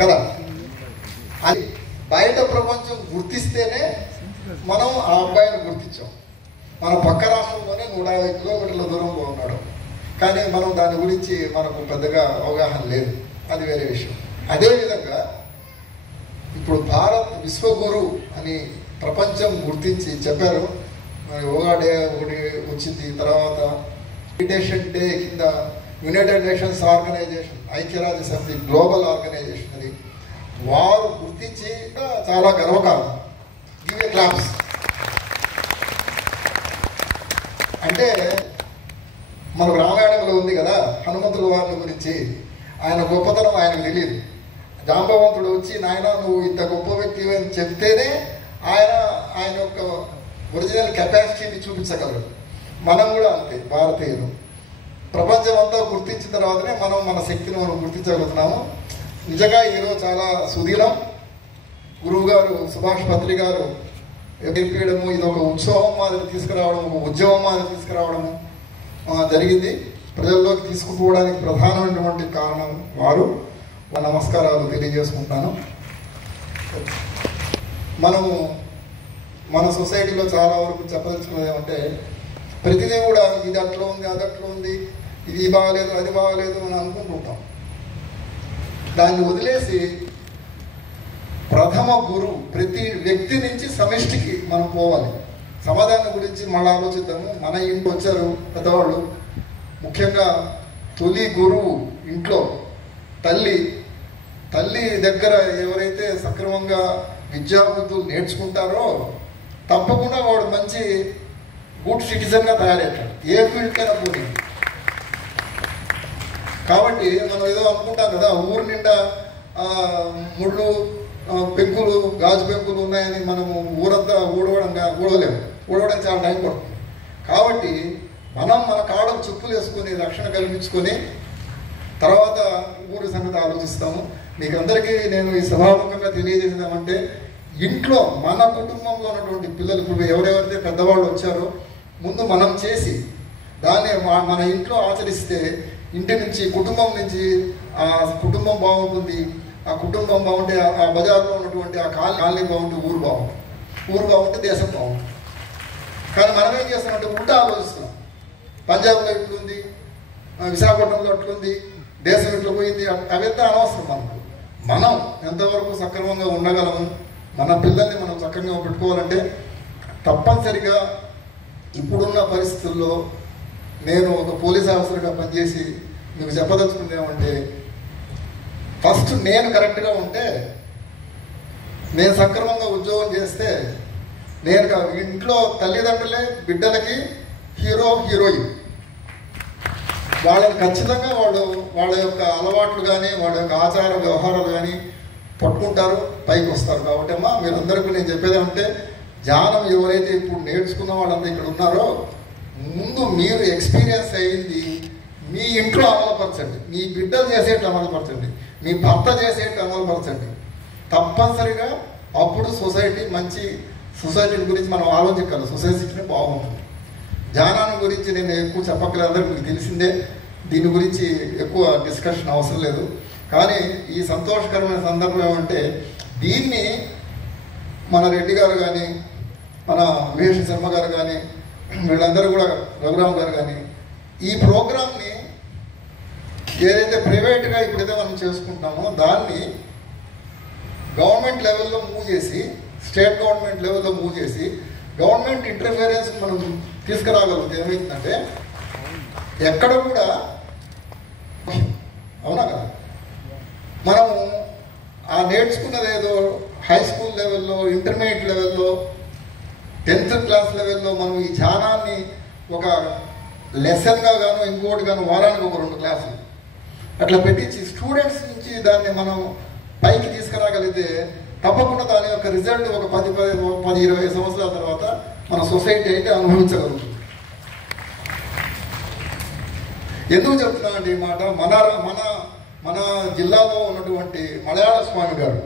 కదా. అది బయట ప్రపంచం గుర్తిస్తేనే మనం ఆ అబ్బాయిని గుర్తించాం. మన పక్క రాష్ట్రంలోనే 150 కిలోమీటర్ల దూరంలో ఉన్నాడు, కానీ మనం దాని గురించి మనకు పెద్దగా అవగాహన లేదు, అది వేరే విషయం. అదేవిధంగా ఇప్పుడు భారత్ విశ్వగురు అని ప్రపంచం గుర్తించి చెప్పారు. యోగా డే ఒకటి వచ్చింది, తర్వాత మెడిటేషన్ డే కింద యునైటెడ్ నేషన్స్ ఆర్గనైజేషన్, ఐక్యరాజ్య సమితి గ్లోబల్ ఆర్గనైజేషన్ అది వారు గుర్తించి చాలా గర్వకారణం. Give a claps. అంటే మనకు రామాయణంలో ఉంది కదా హనుమంతుల వారిని గురించి, ఆయన గొప్పతనం ఆయనకు తెలియదు. జాంబవంతుడు వచ్చి నాయన నువ్వు ఇంత గొప్ప వ్యక్తి అని చెప్తేనే ఆయన యొక్క ఒరిజినల్ కెపాసిటీని చూపించగలరు. మనం కూడా అంతే, భారతీయులు ప్రపంచం అంతా గుర్తించిన తర్వాతనే మనం మన శక్తిని మనం గుర్తించగలుగుతున్నాము. నిజంగా ఈరోజు చాలా సుదీనం. గురువు గారు సుభాష్ పత్రి గారు నేర్పించడము, ఇది ఒక ఉత్సవం మాదిరి తీసుకురావడం, ఒక ఉద్యమం మాదిరి తీసుకురావడము జరిగింది. ప్రజల్లోకి తీసుకుపోవడానికి ప్రధానమైనటువంటి కారణం వారు. నమస్కారాలు తెలియజేసుకుంటాను. మనము మన సొసైటీలో చాలా వరకు చెప్పదలుచుకున్నది ఏమంటే, ప్రతిదీ కూడా ఇది అట్లా ఉంది, అది అట్లా ఉంది, ఇది బాగలేదు, అది బాగలేదు అని అనుకుంటుంటాం. దాన్ని వదిలేసి ప్రథమ గురువు ప్రతి వ్యక్తి నుంచి సమిష్టికి మనం పోవాలి. సమాధానం గురించి మళ్ళీ ఆలోచిద్దాము. మన ఇంటికి వచ్చారు పెద్దవాళ్ళు, ముఖ్యంగా తొలి గురువు ఇంట్లో తల్లి దగ్గర ఎవరైతే సక్రమంగా విద్యాబుద్ధులు నేర్చుకుంటారో తప్పకుండా వాడు మంచి గుడ్ సిటిజన్గా తయారవుతాడు, ఏ ఫీల్డ్కైనా పోనీ. కాబట్టి మనం ఏదో అనుకుంటాం కదా, ఊరు నిండా ముళ్ళు పెంకులు గాజు పెంకులు ఉన్నాయని మనము ఊరంతా ఊడవడం చాలా టైం పడుతుంది. కాబట్టి మనం మన కాళ్ళకు చెప్పులు వేసుకొని రక్షణ కల్పించుకొని తర్వాత ఊరి సంగతి ఆలోచిస్తాము. మీకు అందరికీ నేను ఈ సభాముఖంగా తెలియజేసేదామంటే, ఇంట్లో మన కుటుంబంలో ఉన్నటువంటి పిల్లలు ఇప్పుడు ఎవరెవరైతే పెద్దవాళ్ళు వచ్చారో ముందు మనం చేసి దాన్ని మన ఇంట్లో ఆచరిస్తే ఇంటి నుంచి కుటుంబం నుంచి ఆ కుటుంబం బాగుంటుంది. ఆ కుటుంబం బాగుంటే ఆ బజార్లో ఉన్నటువంటి ఆ కాలనీ బాగుంటే ఊరు బాగుంటుంది, ఊరు బాగుంటే దేశం బాగుంటుంది. కానీ మనం ఏం చేస్తామంటే ఉల్టా ఆలోచిస్తున్నాం. పంజాబ్లో ఇట్లుంది, విశాఖపట్నంలో అట్లుంది, దేశం ఇట్లా పోయింది, అవంతా అనవసరం. మనం ఎంతవరకు సక్రమంగా ఉండగలము, మన పిల్లల్ని మనం చక్కగా పెట్టుకోవాలంటే తప్పనిసరిగా ఇప్పుడున్న పరిస్థితుల్లో నేను ఒక పోలీస్ ఆఫీసర్గా పనిచేసి మీకు చెప్పదలుచుకుంది ఏమంటే, ఫస్ట్ నేను కరెక్ట్గా ఉంటే, నేను సక్రమంగా ఉద్యోగం చేస్తే, నేను ఇంట్లో తల్లిదండ్రులే బిడ్డలకి హీరోయిన్. వాళ్ళని ఖచ్చితంగా వాళ్ళ యొక్క అలవాట్లు కానీ వాళ్ళ యొక్క ఆచార వ్యవహారాలు కానీ పట్టుకుంటారు, పైకి వస్తారు. కాబట్టి అమ్మా మీరందరికీ నేను చెప్పేది అంటే, ధ్యానం ఎవరైతే ఇప్పుడు నేర్చుకున్న వాళ్ళంతా ఇక్కడ ఉన్నారో ముందు మీరు ఎక్స్పీరియన్స్ అయ్యింది మీ ఇంట్లో అమలుపరచండి, మీ బిడ్డలు చేసేట్లు అమలుపరచండి, మీ భర్త చేసేట్లు అమలుపరచండి. తప్పనిసరిగా అప్పుడు మంచి సొసైటీ గురించి మనం ఆలోచించాలి, సొసైటీని బాగుంటుంది. ధ్యానాన్ని గురించి నేను ఎక్కువ చెప్పక్కలేదు, అందరికీ మీకు తెలిసిందే, దీని గురించి ఎక్కువ డిస్కషన్ అవసరం లేదు. కానీ ఈ సంతోషకరమైన సందర్భం ఏమంటే, దీన్ని మన రెడ్డి గారు కానీ మన మహేష్ శర్మ గారు కానీ వీళ్ళందరూ కూడా రఘురామ్ గారు కానీ ఈ ప్రోగ్రామ్ని ఏదైతే ప్రైవేట్గా ఇప్పుడైతే మనం చేసుకుంటున్నామో దాన్ని గవర్నమెంట్ లెవెల్లో మూవ్ చేసి, స్టేట్ గవర్నమెంట్ లెవెల్లో మూవ్ చేసి గవర్నమెంట్ ఇంటర్ఫియరెన్స్ మనం తీసుకురాగలిగితే ఏమైందంటే, ఎక్కడ కూడా అవునా కదా, మనము ఆ నేర్చుకున్నది ఏదో హై స్కూల్ లెవెల్లో, ఇంటర్మీడియట్ లెవెల్లో, 10th క్లాస్ లెవెల్లో మనం ఈ ధ్యానాన్ని ఒక లెసన్గా గాను ఇంకోటి గాను వారానికి ఒక 2 క్లాసులు అట్లా పెట్టించి స్టూడెంట్స్ నుంచి దాన్ని మనం పైకి తీసుకురాగలిగితే తప్పకుండా దాని యొక్క రిజల్ట్ ఒక 10-20 సంవత్సరాల తర్వాత మన సొసైటీ అయితే అనుభవించగలుగుతుంది. ఎందుకు చెప్తున్నానండి ఈ మాట? మన జిల్లాలో ఉన్నటువంటి మలయాళ స్వామి గారు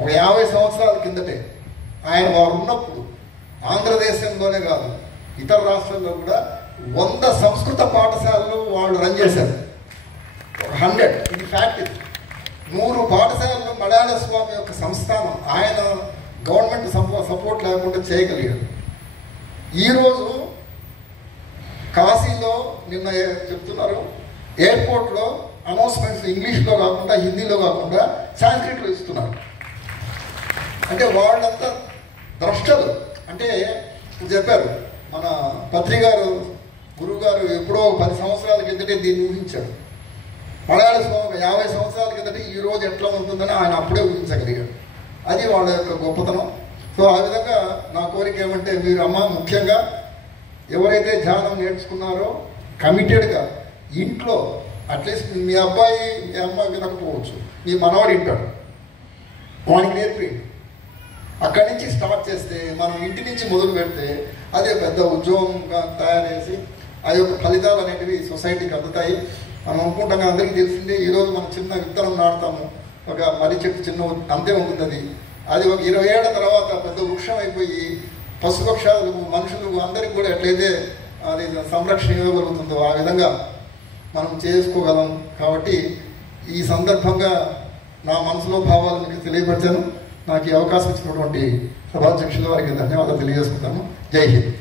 ఒక 50 సంవత్సరాల కిందటే వారు ఉన్నప్పుడు ఆంధ్రదేశంలోనే కాదు ఇతర రాష్ట్రాల్లో కూడా 100 సంస్కృత పాఠశాలలు వాళ్ళు రన్ చేశారు. 100, ఇది ఫ్యాక్ట్. ఇది 100 పాఠశాలలో మలయాళ స్వామి యొక్క సంస్థానం ఆయన గవర్నమెంట్ సపోర్ట్ లేకుండా చేయగలిగాడు. ఈరోజు కాశీలో నిన్న చెప్తున్నారు, ఎయిర్పోర్ట్లో అనౌన్స్మెంట్స్ ఇంగ్లీష్లో కాకుండా హిందీలో కాకుండా సాంస్క్రిట్లో ఇస్తున్నారు. అంటే వాళ్ళంతా ద్రష్టలు. అంటే చెప్పారు మన పత్రి గారు, గురువు గారు ఎప్పుడో 10 సంవత్సరాల కిందటే దీన్ని ఊహించారు. మలయాళ స్వామి 50 సంవత్సరాల కిందటే ఈరోజు ఎట్లా ఉంటుందని ఆయన అప్పుడే ఊహించగలిగాడు. అది వాళ్ళ యొక్క గొప్పతనం. సో ఆ విధంగా నా కోరిక ఏమంటే, మీరు అమ్మ ముఖ్యంగా ఎవరైతే ధ్యానం నేర్చుకున్నారో కమిటెడ్గా ఇంట్లో అట్లీస్ట్ మీ అబ్బాయి మీ అమ్మాయి వినకపోవచ్చు, మీ మనవాడు వింటాడు, వానికి నేర్పిండి. అక్కడి నుంచి స్టార్ట్ చేస్తే మనం ఇంటి నుంచి మొదలు పెడితే అదే పెద్ద ఉద్యోగంగా తయారు చేసి ఆ యొక్క ఫలితాలు అనేటివి సొసైటీకి అందుతాయి. మనం అనుకుంటాం అందరికీ తెలిసిందే. ఈరోజు మనం చిన్న విత్తనం నాటుతాము, ఒక మర్రి చెట్టు చిన్న అంతే ఉంటుంది. అది ఒక 20 ఏళ్ల తర్వాత పెద్ద వృక్షం అయిపోయి పశుపక్షాలు మనుషులు అందరికీ కూడా ఎట్లయితే అది సంరక్షణ ఇవ్వగలుగుతుందో ఆ విధంగా మనం చేసుకోగలం. కాబట్టి ఈ సందర్భంగా నా మనసులో భావాలు మీకు తెలియపరిచాను. నాకు ఈ అవకాశం ఇచ్చినటువంటి సభాధ్యక్షుల వారికి ధన్యవాదాలు తెలియజేసుకుంటాను. జై హింద్.